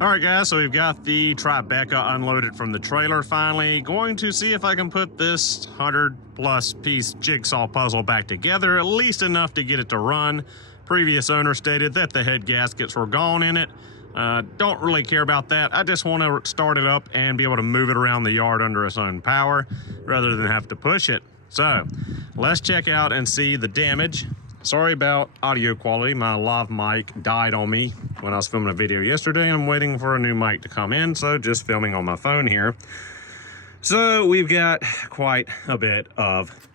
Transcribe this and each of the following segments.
All right, guys, so we've got the Tribeca unloaded from the trailer finally. Going to see if I can put this 100-plus piece jigsaw puzzle back together, at least enough to get it to run. Previous owner stated that the head gaskets were gone in it. Don't really care about that. I just want to start it up and be able to move it around the yard under its own power rather than have to push it. So let's check out and see the damage. Sorry about audio quality. My lav mic died on me when I was filming a video yesterday, and I'm waiting for a new mic to come in, so just filming on my phone here. So we've got quite a bit of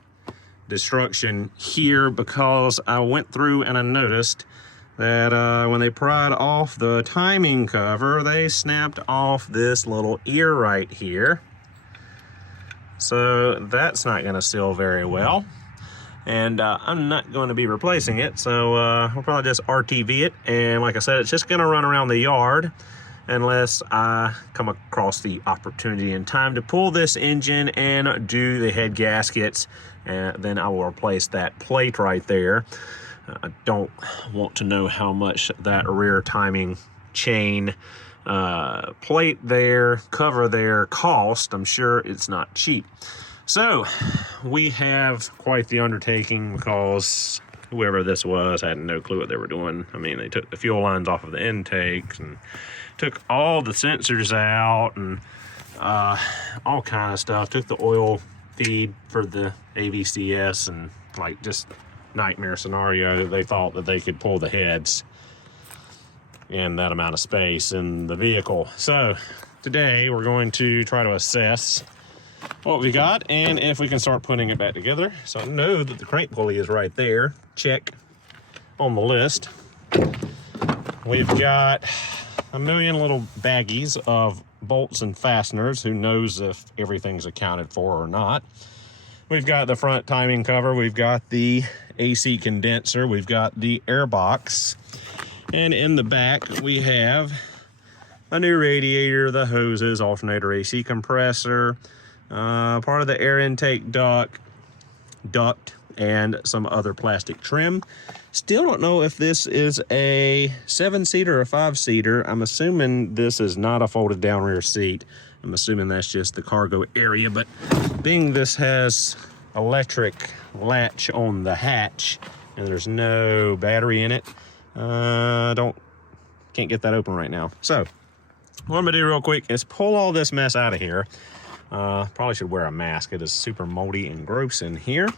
destruction here because I went through and I noticed that when they pried off the timing cover, they snapped off this little ear right here. So that's not going to seal very well. And I'm not going to be replacing it, so we'll probably just RTV it. And like I said, it's just going to run around the yard unless I come across the opportunity in time to pull this engine and do the head gaskets, and then I will replace that plate right there. I don't want to know how much that rear timing chain plate there, cover there cost. I'm sure it's not cheap. So we have quite the undertaking because whoever this was had no clue what they were doing. I mean, they took the fuel lines off of the intakes and took all the sensors out and all kind of stuff. Took the oil feed for the AVCS and like just nightmare scenario. They thought that they could pull the heads in that amount of space in the vehicle. So today we're going to try to assess what we got and if we can start putting it back together. So I know that the crank pulley is right there. Check on the list. We've got a million little baggies of bolts and fasteners. Who knows if everything's accounted for or not. We've got the front timing cover. We've got the AC condenser. We've got the air box. And in the back, we have a new radiator, the hoses, alternator, AC compressor, part of the air intake duct, and some other plastic trim. Still don't know if this is a 7-seater or a 5-seater. I'm assuming this is not a folded down rear seat. I'm assuming that's just the cargo area, but being this has electric latch on the hatch and there's no battery in it, can't get that open right now. So what I'm gonna do real quick is pull all this mess out of here. Probably should wear a mask. It is super moldy and gross in here.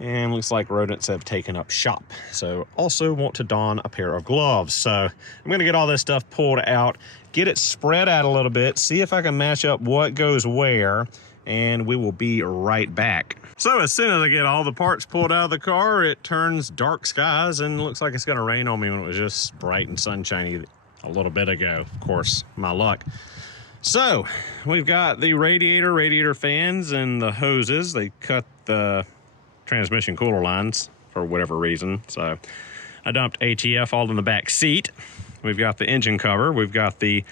And looks like rodents have taken up shop. So also want to don a pair of gloves. So I'm gonna get all this stuff pulled out, get it spread out a little bit, see if I can match up what goes where, and we will be right back. So as soon as I get all the parts pulled out of the car, it turns dark skies and looks like it's gonna rain on me when it was just bright and sunshiny a little bit ago. Of course, my luck. So we've got the radiator fans and the hoses. They cut the transmission cooler lines for whatever reason. So I dumped ATF all in the back seat. We've got the engine cover. We've got the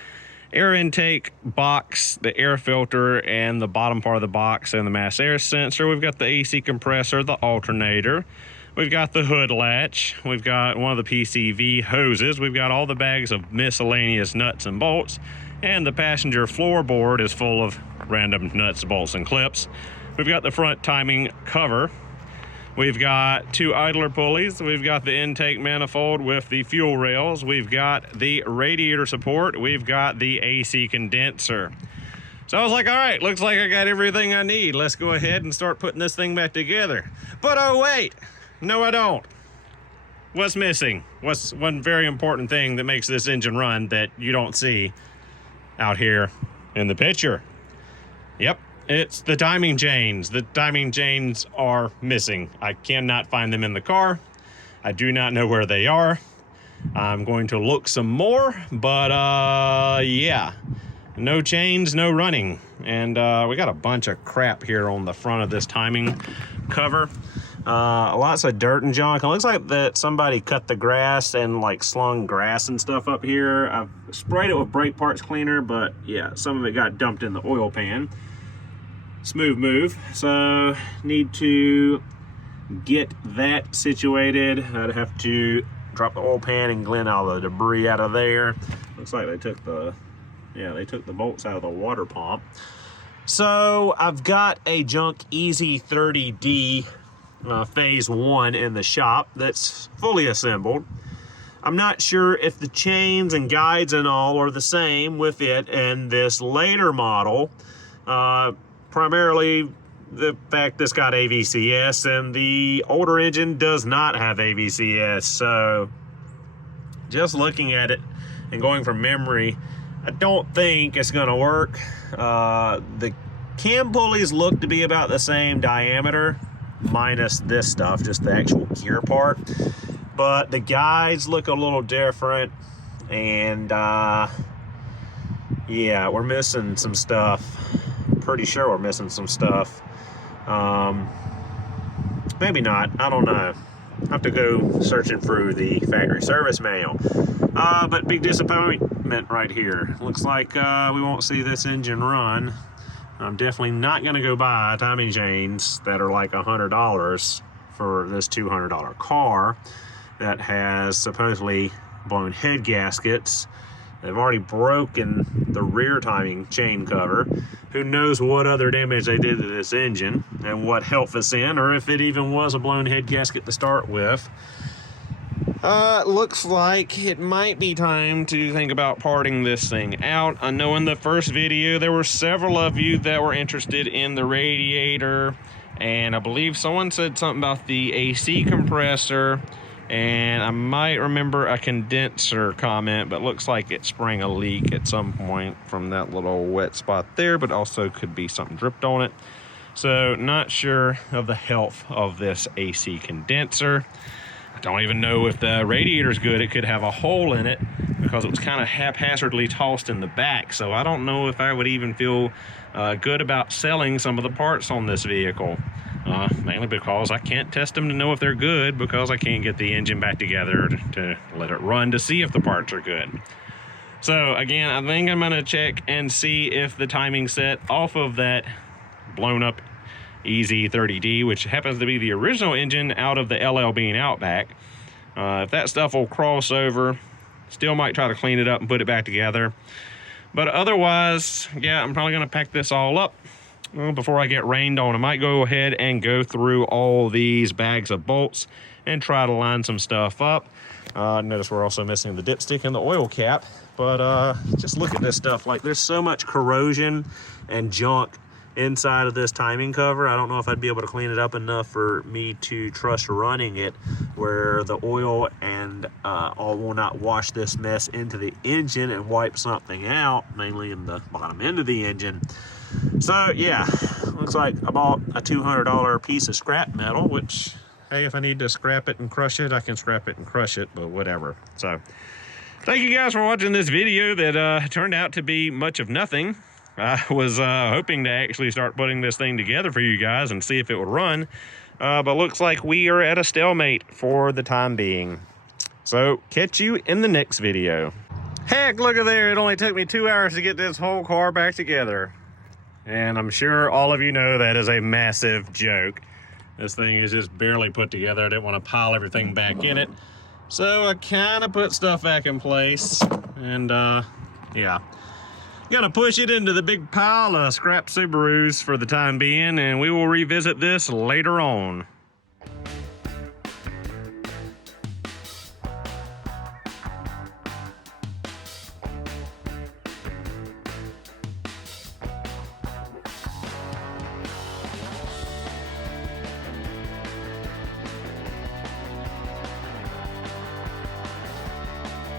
air intake box, the air filter, and the bottom part of the box and the mass air sensor. We've got the AC compressor, the alternator. We've got the hood latch. We've got one of the PCV hoses. We've got all the bags of miscellaneous nuts and bolts. And the passenger floorboard is full of random nuts, bolts, and clips. We've got the front timing cover. We've got 2 idler pulleys. We've got the intake manifold with the fuel rails. We've got the radiator support. We've got the AC condenser. So I was like, all right, looks like I got everything I need. Let's go ahead and start putting this thing back together. But oh wait, no I don't. What's missing? What's one very important thing that makes this engine run that you don't see out here in the picture? Yep, it's the timing chains. The timing chains are missing. I cannot find them in the car. I do not know where they are. I'm going to look some more, but yeah, no chains, no running. And we got a bunch of crap here on the front of this timing cover. Lots of dirt and junk. It looks like that somebody cut the grass and like slung grass and stuff up here. I've sprayed it with brake parts cleaner, but yeah, some of it got dumped in the oil pan. Smooth move. So need to get that situated. I'd have to drop the oil pan and clean all the debris out of there. Looks like they took the bolts out of the water pump. So I've got a Junk Easy 30D phase 1 in the shop that's fully assembled. I'm not sure if the chains and guides and all are the same with it and this later model. Primarily the fact this got AVCS and the older engine does not have AVCS. So just looking at it and going from memory, I don't think it's gonna work. The cam pulleys look to be about the same diameter, minus this stuff, just the actual gear part. But the guides look a little different, and yeah, we're missing some stuff. Pretty sure we're missing some stuff. Maybe not, I don't know. I have to go searching through the factory service manual. But big disappointment right here. Looks like we won't see this engine run. I'm definitely not gonna go buy timing chains that are like $100 for this $200 car that has supposedly blown head gaskets. They've already broken the rear timing chain cover. Who knows what other damage they did to this engine and what health it's in, or if it even was a blown head gasket to start with. Looks like it might be time to think about parting this thing out. I know in the first video there were several of you that were interested in the radiator, and I believe someone said something about the AC compressor, and I might remember a condenser comment, but looks like it sprang a leak at some point from that little wet spot there, but also could be something dripped on it. So not sure of the health of this AC condenser. I don't even know if the radiator's good. It could have a hole in it because it was kind of haphazardly tossed in the back. So I don't know if I would even feel good about selling some of the parts on this vehicle. Mainly because I can't test them to know if they're good, because I can't get the engine back together to let it run to see if the parts are good. So again, I think I'm gonna check and see if the timing set off of that blown up Easy 30D, which happens to be the original engine out of the LL Bean Outback. If that stuff will cross over, still might try to clean it up and put it back together. But otherwise, yeah, I'm probably gonna pack this all up before I get rained on. I might go ahead and go through all these bags of bolts and try to line some stuff up. Notice we're also missing the dipstick and the oil cap, but just look at this stuff. Like, there's so much corrosion and junk inside of this timing cover. I don't know if I'd be able to clean it up enough for me to trust running it where the oil and all will not wash this mess into the engine and wipe something out, mainly in the bottom end of the engine. So yeah, looks like I bought a $200 piece of scrap metal, which, hey, if I need to scrap it and crush it, I can scrap it and crush it, but whatever. So thank you guys for watching this video that turned out to be much of nothing. I was hoping to actually start putting this thing together for you guys and see if it would run, but looks like we are at a stalemate for the time being. So catch you in the next video. Heck, look at there, it only took me 2 hours to get this whole car back together. And I'm sure all of you know that is a massive joke. This thing is just barely put together. I didn't want to pile everything back in it, so I kind of put stuff back in place, and yeah. Gonna push it into the big pile of scrap Subarus for the time being, and we will revisit this later on.